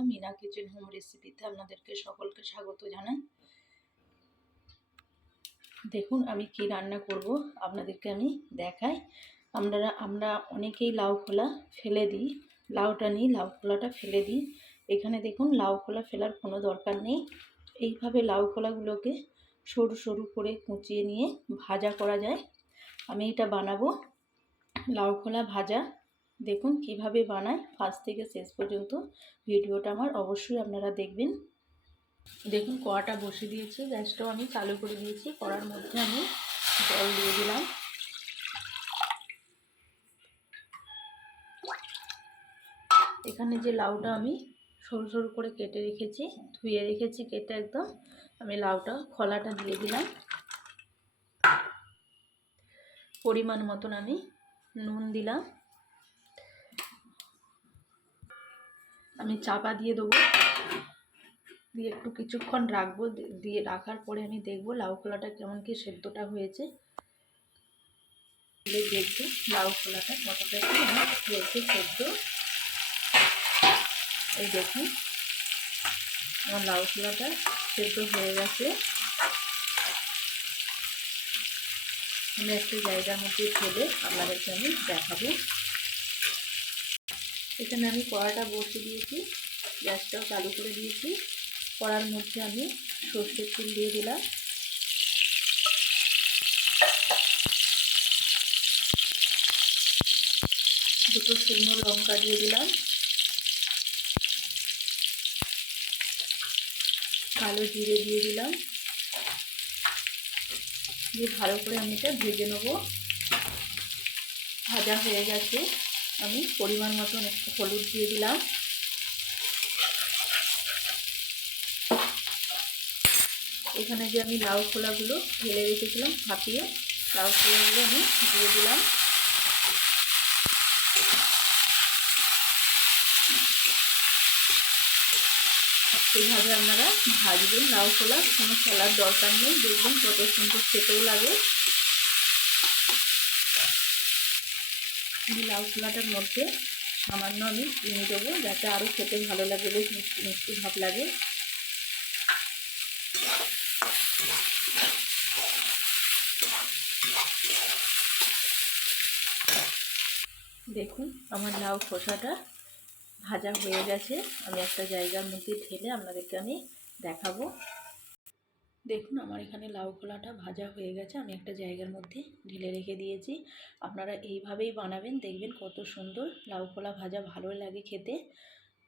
Mina kitchen home রেসিপিতে আপনাদেরকে সকলকে স্বাগত জানাই। দেখুন, আমি কি রান্না করব, আপনাদেরকে আমি দেখাই। আমরা আমরা অনেকেই লাউ খোলা ফেলে দিই। লাউটা নিই, লাউ খোলাটা ফেলে দিই। এখানে দেখুন, লাউ খোলা ফেলার কোনো দরকার নেই। এইভাবে লাউ খোলাগুলোকে সরু সরু করে কুচিয়ে নিয়ে ভাজা করা যায়। আমি এটা বানাবো। লাউ খোলা ভাজা দেখুন কীভাবে বানায় ফার্স্ট থেকে শেষ পর্যন্ত। ভিডিওটা আমার অবশ্যই আপনারা দেখবেন। দেখুন কড়াটা বসে দিয়েছি, গ্যাসটাও আমি চালু করে দিয়েছি। কড়ার মধ্যে আমি জল দিয়ে দিলাম। এখানে যে লাউটা আমি সরু সরু করে কেটে রেখেছি, ধুয়ে রেখেছি কেটে একদম, আমি লাউটা খোলাটা দিয়ে দিলাম। পরিমাণ মতন আমি নুন দিলাম। আমি চাপা দিয়ে দেবো। দিয়ে একটু কিছুক্ষণ রাখব। দিয়ে রাখার পরে আমি দেখব লাউ খোলাটা কেমন কি সেদ্ধটা হয়েছে। দেখব লাউ খোলাটা কতটা কি হয়েছে সেদ্ধ। এই দেখুন, আমার লাউ খোলাটা সেদ্ধ হয়ে গেছে। আমি একটা জায়গার মধ্যে ফেলে আপনাদেরকে আমি দেখাবো। এখানে আমি কড়াটা বসে দিয়েছি, গ্যাসটাও চালু করে দিয়েছি। কড়ার মধ্যে আমি সর্ষের তেল দিয়ে দিলাম। দুটো শুকনো লঙ্কা দিয়ে দিলাম। কালো জিরে দিয়ে দিলাম। দিয়ে ভালো করে আমি এটা ভেজে নেব। ভাজা হয়ে গেছে। আমি পরিমাণ মতন একটু হলুদ দিয়ে দিলাম। এখানে যে আমি লাউ খোলাগুলো ঢেলে রেখেছিলাম ফাটিয়ে লাউ খোলাগুলো আমি দিয়ে দিলাম। এইভাবে আপনারা ভাজবেন লাউ খোলা, কোনো খেলার দরকার নেই। দেখবেন কত সুন্দর খেতেও লাগে। লাউ খোলাটার মধ্যে সামান্য আমি চিনি দেবো, যাতে আরও খেতে ভালো লাগে, বেশ মিষ্টি মিষ্টি ভাব লাগে। দেখুন, আমার লাউ খোসাটা ভাজা হয়ে গেছে। আমি একটা জায়গার মধ্যে ঢেলে আপনাদেরকে আমি দেখাবো। দেখুন, আমার এখানে লাউ খোলাটা ভাজা হয়ে গেছে। আমি একটা জায়গার মধ্যে ঢেলে রেখে দিয়েছি। আপনারা এইভাবেই বানাবেন, দেখবেন কত সুন্দর লাউ খোলা ভাজা ভালো লাগে খেতে।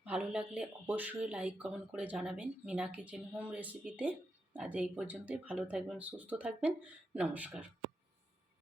ভালো লাগলে অবশ্যই লাইক, কমেন্ট করে জানাবেন মিনা কিচেন হোম রেসিপিতে। আজ এই পর্যন্তই, ভালো থাকবেন, সুস্থ থাকবেন। নমস্কার।